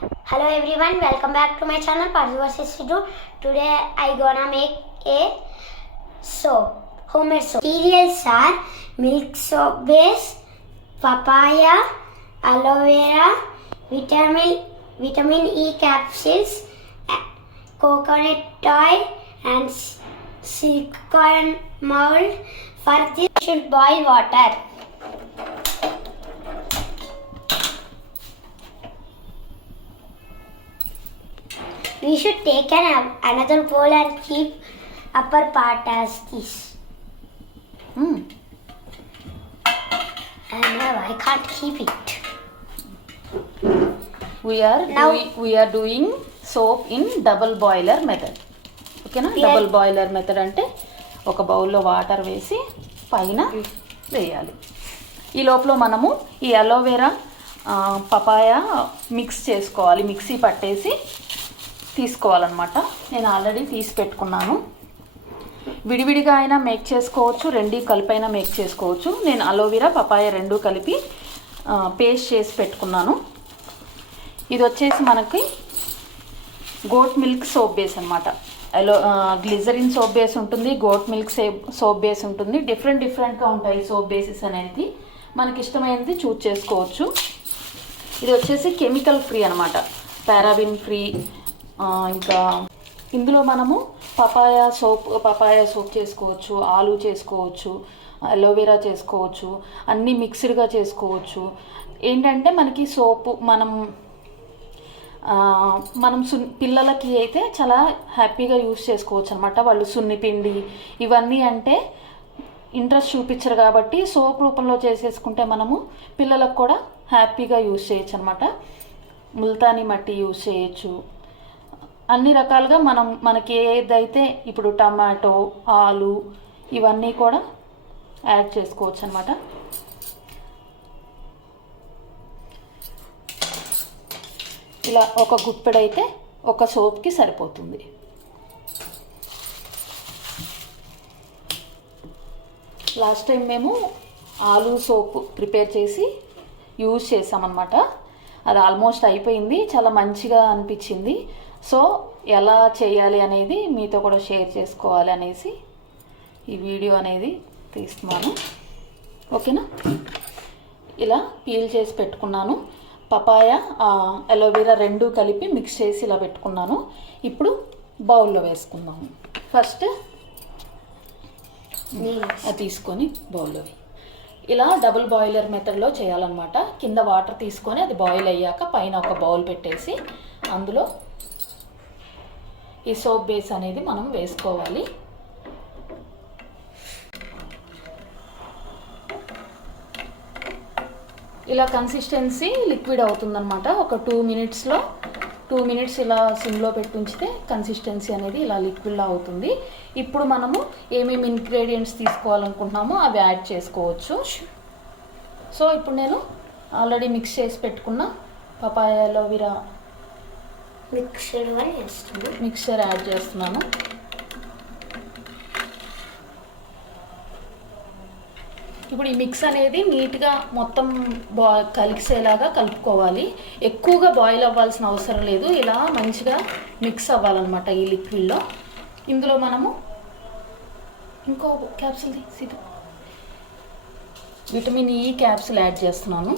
Hello everyone, welcome back to my channel Parsu. Today I gonna make a soap, homemade soap. Materials are milk soap base, papaya, aloe vera, vitamin E capsules, coconut oil and silicone mold. For this you should boil water. We should take another bowl and keep upper part as this. And now I can't keep it. We are doing soap in double boiler method. ఓకేనా? Double boiler method అంటే ఒక బౌల్లో water వేసి పైన వేయాలి. ఈ లోపల మనము ఈ అలోవెరా పపాయ మిక్స్ చేసుకోవాలి, మిక్సీ పట్టేసి తీసుకోవాలన్నమాట. నేను ఆల్రెడీ తీసి పెట్టుకున్నాను. విడివిడిగా అయినా మేక్ చేసుకోవచ్చు, రెండు కలిపైనా మేక్ చేసుకోవచ్చు. నేను అలోవెరా పపాయ రెండు కలిపి పేస్ట్ చేసి పెట్టుకున్నాను. ఇది వచ్చేసి మనకి గోట్ మిల్క్ సోప్ బేస్ అనమాట. గ్లిజరిన్ సోప్ బేస్ ఉంటుంది, గోట్ మిల్క్ సోప్ బేస్ ఉంటుంది. డిఫరెంట్గా ఉంటాయి సోప్ బేసెస్ అనేది. మనకి ఇష్టమైనది చూస్ చేసుకోవచ్చు. ఇది వచ్చేసి కెమికల్ ఫ్రీ అనమాట, పారాబిన్ ఫ్రీ. ఇంకా ఇందులో మనము పపాయ సోప్ చేసుకోవచ్చు, ఆలు చేసుకోవచ్చు, అలోవెరా చేసుకోవచ్చు, అన్నీ మిక్స్డ్గా చేసుకోవచ్చు. ఏంటంటే మనకి సోపు మనం పిల్లలకి అయితే చాలా హ్యాపీగా యూస్ చేసుకోవచ్చు అనమాట. వాళ్ళు సున్నిపిండి ఇవన్నీ అంటే ఇంట్రెస్ట్ చూపించరు కాబట్టి సోప్ రూపంలో చేసేసుకుంటే మనము పిల్లలకు కూడా హ్యాపీగా యూస్ చేయొచ్చు అనమాట. ముల్తానీ మట్టి యూస్ చేయొచ్చు. అన్ని రకాలుగా మనకి ఏదైతే ఇప్పుడు టమాటో, ఆలు ఇవన్నీ కూడా యాడ్ చేసుకోవచ్చు అనమాట. ఇలా ఒక గుప్పెడైతే ఒక సోప్కి సరిపోతుంది. లాస్ట్ టైం మేము ఆలు సోప్ ప్రిపేర్ చేసి యూజ్ చేసామన్నమాట. అది ఆల్మోస్ట్ అయిపోయింది, చాలా మంచిగా అనిపించింది. సో ఎలా చేయాలి అనేది మీతో కూడా షేర్ చేసుకోవాలి అనేసి ఈ వీడియో అనేది తీస్తున్నాను. ఓకేనా? ఇలా పీల్ చేసి పెట్టుకున్నాను. పపాయ, అలోవెరా రెండు కలిపి మిక్స్ చేసి ఇలా పెట్టుకున్నాను. ఇప్పుడు బౌల్లో వేసుకుందాము. ఫస్ట్ అది తీసుకొని బౌల్లో ఇలా డబుల్ బాయిలర్ మెథడ్లో చేయాలన్నమాట. కింద వాటర్ తీసుకొని అది బాయిల్ అయ్యాక పైన ఒక బౌల్ పెట్టేసి అందులో ఈ సోప్ బేస్ అనేది మనం వేసుకోవాలి. ఇలా కన్సిస్టెన్సీ లిక్విడ్ అవుతుందన్నమాట. ఒక 2 మినిట్స్ ఇలా సిమ్లో పెట్టి ఉంచితే కన్సిస్టెన్సీ అనేది ఇలా లిక్విడ్లా అవుతుంది. ఇప్పుడు మనము ఏమేమి ఇంగ్రీడియంట్స్ తీసుకోవాలనుకుంటున్నామో అవి యాడ్ చేసుకోవచ్చు. సో ఇప్పుడు నేను ఆల్రెడీ మిక్స్ చేసి పెట్టుకున్న పపాయ, అలోవెరా మిక్సర్ యాడ్ చేస్తున్నాను. ఇప్పుడు ఈ మిక్స్ అనేది నీట్గా మొత్తం కలిసేలాగా కలుపుకోవాలి. ఎక్కువగా బాయిల్ అవ్వాల్సిన అవసరం లేదు. ఇలా మంచిగా మిక్స్ అవ్వాలన్నమాట ఈ లిక్విడ్లో. ఇందులో మనము ఇంకో capsule vitamin E capsule add చేస్తున్నాను.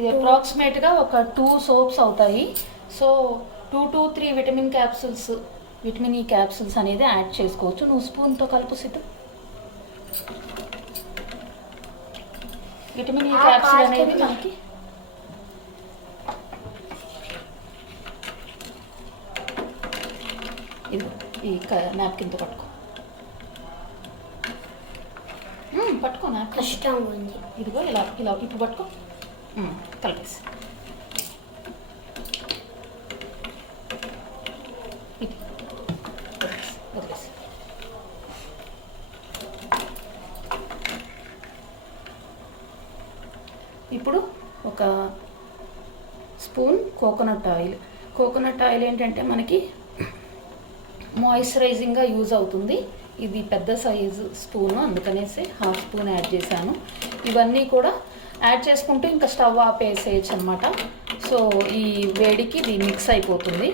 ఇది అప్రాక్సిమేట్గా ఒక 2 సోప్స్ అవుతాయి. So 2 to 3 vitamin E capsules అనేది యాడ్ చేసుకోవచ్చు. నువ్వు స్పూన్తో కలుపు సిద్ధం. విటమిన్ ఈ క్యాప్సూల్ అనేది మనకి ఇది ఈ నాప్కిన్తో పట్టుకో నాప్కిన్ కష్టంగా ఉంది. ఇదిగో ఇలా ఇప్పుడు పట్టుకో, కలిపేసి వదిలేసి. ఇప్పుడు ఒక స్పూన్ కోకోనట్ ఆయిల్ ఏంటంటే మనకి మాయిశ్చరైజింగ్గా యూజ్ అవుతుంది. ఇది పెద్ద సైజు స్పూను, అందుకనేసి హాఫ్ స్పూన్ యాడ్ చేశాను. ఇవన్నీ కూడా యాడ్ చేసుకుంటూ ఇంకా స్టవ్ ఆపేసేయచ్చు అనమాట. సో ఈ వేడికి ఇది మిక్స్ అయిపోతుంది.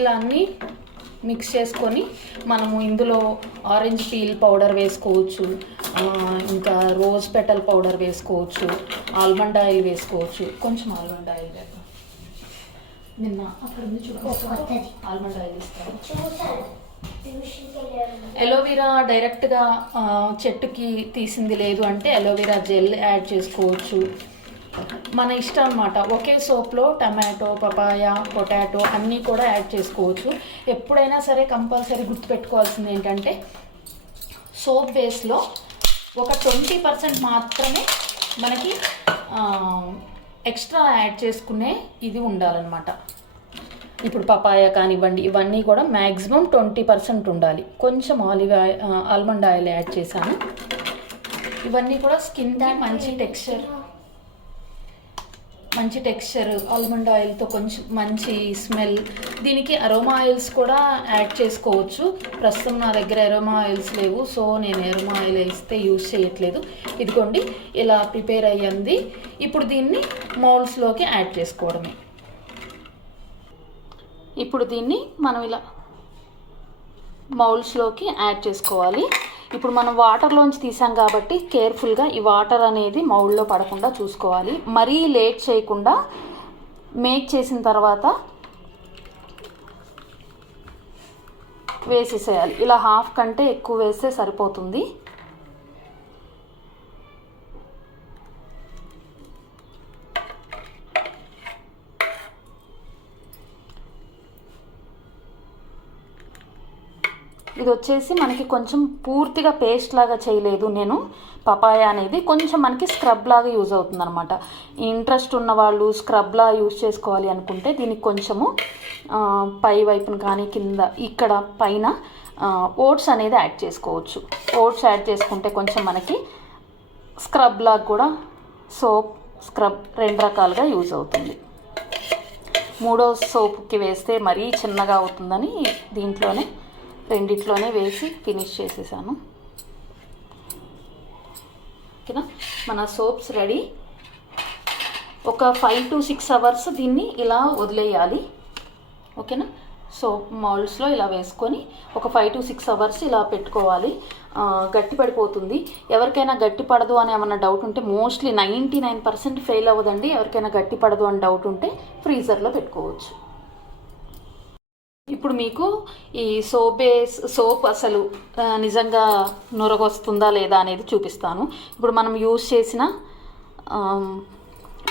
ఇలా అన్నీ మిక్స్ చేసుకొని మనము ఇందులో ఆరెంజ్ పీల్ పౌడర్ వేసుకోవచ్చు, ఇంకా రోజ్ పెటల్ పౌడర్ వేసుకోవచ్చు, ఆల్మండ్ ఆయిల్ వేసుకోవచ్చు. కొంచెం ఆల్మండ్ ఆయిల్ వేద్దాం. నిన్న అక్కడ నుంచి చూడండి, ఆల్మండ్ ఆయిల్ ఇస్తాను. అలోవెరా డైరెక్ట్గా చెట్టుకి తీసింది లేదు అంటే అలోవెరా జెల్ యాడ్ చేసుకోవచ్చు. మన ఇష్టం అన్నమాట. ఒకే సోప్లో టమాటో, పపాయ, పొటాటో అన్నీ కూడా యాడ్ చేసుకోవచ్చు. ఎప్పుడైనా సరే కంపల్సరీ గుర్తుపెట్టుకోవాల్సింది ఏంటంటే సోప్ బేస్లో ఒక 20% మాత్రమే మనకి ఎక్స్ట్రా యాడ్ చేసుకునే ఇది ఉండాలన్నమాట. ఇప్పుడు పపాయ కానివ్వండి, ఇవన్నీ కూడా మ్యాక్సిమం 20% ఉండాలి. కొంచెం ఆల్మండ్ ఆయిల్ యాడ్ చేశాను. ఇవన్నీ కూడా స్కిన్కి మంచి టెక్స్చర్, ఆల్మండ్ ఆయిల్తో కొంచెం మంచి స్మెల్. దీనికి అరోమా ఆయిల్స్ కూడా యాడ్ చేసుకోవచ్చు. ప్రస్తుతం నా దగ్గర అరోమా ఆయిల్స్ లేవు, సో నేను అరోమా ఆయిల్ వేస్తే యూజ్ చేయట్లేదు. ఇదిగోండి ఇలా ప్రిపేర్ అయ్యింది. ఇప్పుడు దీన్ని మౌల్డ్స్లోకి యాడ్ చేసుకోవడమే. ఇప్పుడు దీన్ని మనం ఇలా మౌల్డ్స్లోకి యాడ్ చేసుకోవాలి. ఇప్పుడు మనం వాటర్లోంచి తీసాం కాబట్టి కేర్ఫుల్గా ఈ వాటర్ అనేది మౌల్డ్లో పడకుండా చూసుకోవాలి. మరీ లేట్ చేయకుండా మేక్ చేసిన తర్వాత వేసేసేయాలి. ఇలా హాఫ్ కంటే ఎక్కువ వేస్తే సరిపోతుంది. ఇది వచ్చేసి మనకి కొంచెం పూర్తిగా పేస్ట్ లాగా చేయలేదు నేను. పపాయ అనేది కొంచెం మనకి స్క్రబ్ లాగా యూజ్ అవుతుంది అనమాట. ఇంట్రెస్ట్ ఉన్న వాళ్ళు స్క్రబ్లా యూజ్ చేసుకోవాలి అనుకుంటే దీనికి కొంచెము పై వైపున కానీ కింద ఇక్కడ పైన ఓట్స్ అనేది యాడ్ చేసుకోవచ్చు. ఓట్స్ యాడ్ చేసుకుంటే కొంచెం మనకి స్క్రబ్ లాగా కూడా సోప్ స్క్రబ్ 2 రకాలుగా యూజ్ అవుతుంది. మూడో సోప్కి వేస్తే మరీ చిన్నగా అవుతుందని దీంట్లోనే రెండిట్లోనే వేసి ఫినిష్ చేసేసాను. ఓకేనా, మన సోప్స్ రెడీ. ఒక 5 to 6 అవర్స్ దీన్ని ఇలా వదిలేయాలి. ఓకేనా, సోప్ మౌల్డ్స్లో ఇలా వేసుకొని ఒక 5 to 6 అవర్స్ ఇలా పెట్టుకోవాలి. గట్టి పడిపోతుంది. ఎవరికైనా గట్టి పడదు అని ఏమన్నా డౌట్ ఉంటే, మోస్ట్లీ 99% ఫెయిల్ అవ్వదండి. ఎవరికైనా గట్టి పడదు అని డౌట్ ఉంటే ఫ్రీజర్లో పెట్టుకోవచ్చు. ఇప్పుడు మీకు ఈ సోప్ అసలు నిజంగా నురగొస్తుందా లేదా అనేది చూపిస్తాను. ఇప్పుడు మనం యూజ్ చేసిన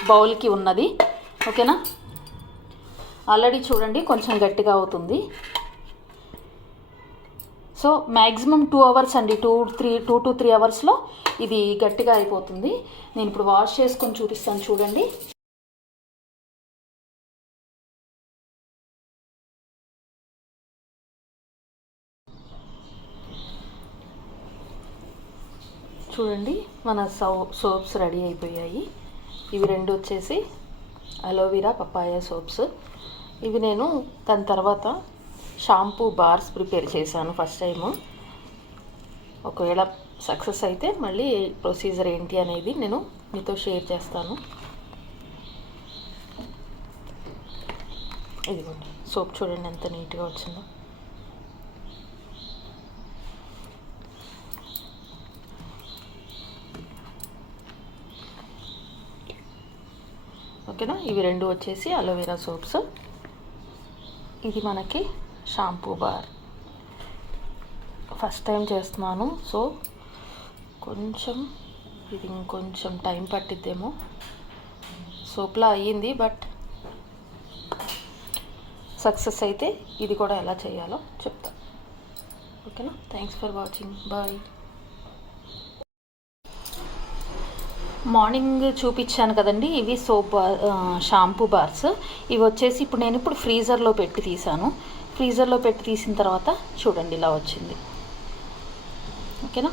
బౌల్కి ఉన్నది. ఓకేనా, ఆల్రెడీ చూడండి కొంచెం గట్టిగా అవుతుంది. సో మ్యాక్సిమం 2 అవర్స్ అండి, 2 to 3 అవర్స్లో ఇది గట్టిగా అయిపోతుంది. నేను ఇప్పుడు వాష్ చేసుకొని చూపిస్తాను చూడండి. చూడండి మన సోప్స్ రెడీ అయిపోయాయి. ఇవి 2 వచ్చేసి అలోవెరా పపాయ సోప్స్. ఇవి నేను దాని తర్వాత షాంపూ బార్స్ ప్రిపేర్ చేశాను ఫస్ట్ టైము. ఒకవేళ సక్సెస్ అయితే మళ్ళీ ప్రొసీజర్ ఏంటి అనేది నేను మీతో షేర్ చేస్తాను. ఇదిగోండి సోప్ చూడండి ఎంత నీట్గా వచ్చిందో. ఓకేనా, ఇవి 2 వచ్చేసి అలోవెరా సోప్స్. ఇది మనకి షాంపూ బార్. ఫస్ట్ టైం చేస్తున్నాను, సో కొంచెం ఇది ఇంకొంచెం టైం పట్టిద్దేమో. సోప్లా అయ్యింది, బట్ సక్సెస్ అయితే ఇది కూడా ఎలా చేయాలో చెప్తా. ఓకేనా, thanks for watching, bye. Morning చూపించాను కదండి, ఇవి షాంపూ బార్స్. ఇవి వచ్చేసి ఇప్పుడు నేను ఫ్రీజర్లో పెట్టి తీసాను. ఫ్రీజర్లో పెట్టి తీసిన తర్వాత చూడండి ఇలా వచ్చింది. ఓకేనా,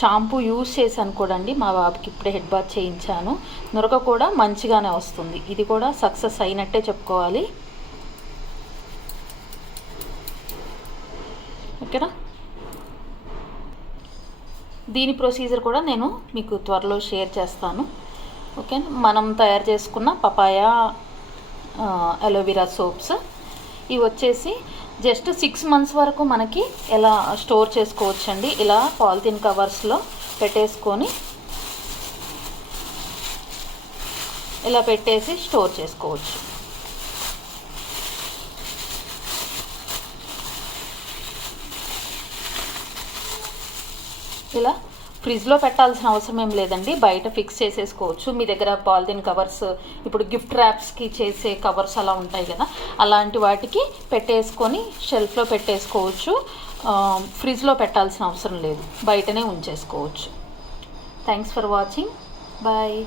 షాంపూ యూస్ చేశాను కూడా అండి, మా బాబుకి ఇప్పుడే హెడ్ బాత్ చేయించాను. నురగ కూడా మంచిగానే వస్తుంది. ఇది కూడా సక్సెస్ అయినట్టే చెప్పుకోవాలి. ఓకేనా. దీని ప్రొసీజర్ కూడా నేను మీకు త్వరలో షేర్ చేస్తాను. ఓకేనా. మనం తయారు చేసుకున్న పపాయా అలోవెరా సోప్స్ ఇవి వచ్చేసి జస్ట్ 6 months వరకు మనకి ఎలా స్టోర్ చేసుకోవచ్చండి. ఇలా పాలిథిన్ కవర్స్లో పెట్టేసుకొని ఇలా పెట్టేసి స్టోర్ చేసుకోవచ్చు. ఇలా ఫ్రిడ్జ్లో పెట్టాల్సిన అవసరం ఏం లేదండి, బయట ఫిక్స్ చేసేసుకోవచ్చు. మీ దగ్గర పాలిథిన్ కవర్స్, ఇప్పుడు గిఫ్ట్ ర్యాప్స్కి చేసే కవర్స్ అలా ఉంటాయి కదా, అలాంటి వాటికి పెట్టేసుకొని షెల్ఫ్లో పెట్టేసుకోవచ్చు. ఫ్రిడ్జ్లో పెట్టాల్సిన అవసరం లేదు, బయటనే ఉంచేసుకోవచ్చు. Thanks for watching. బాయ్.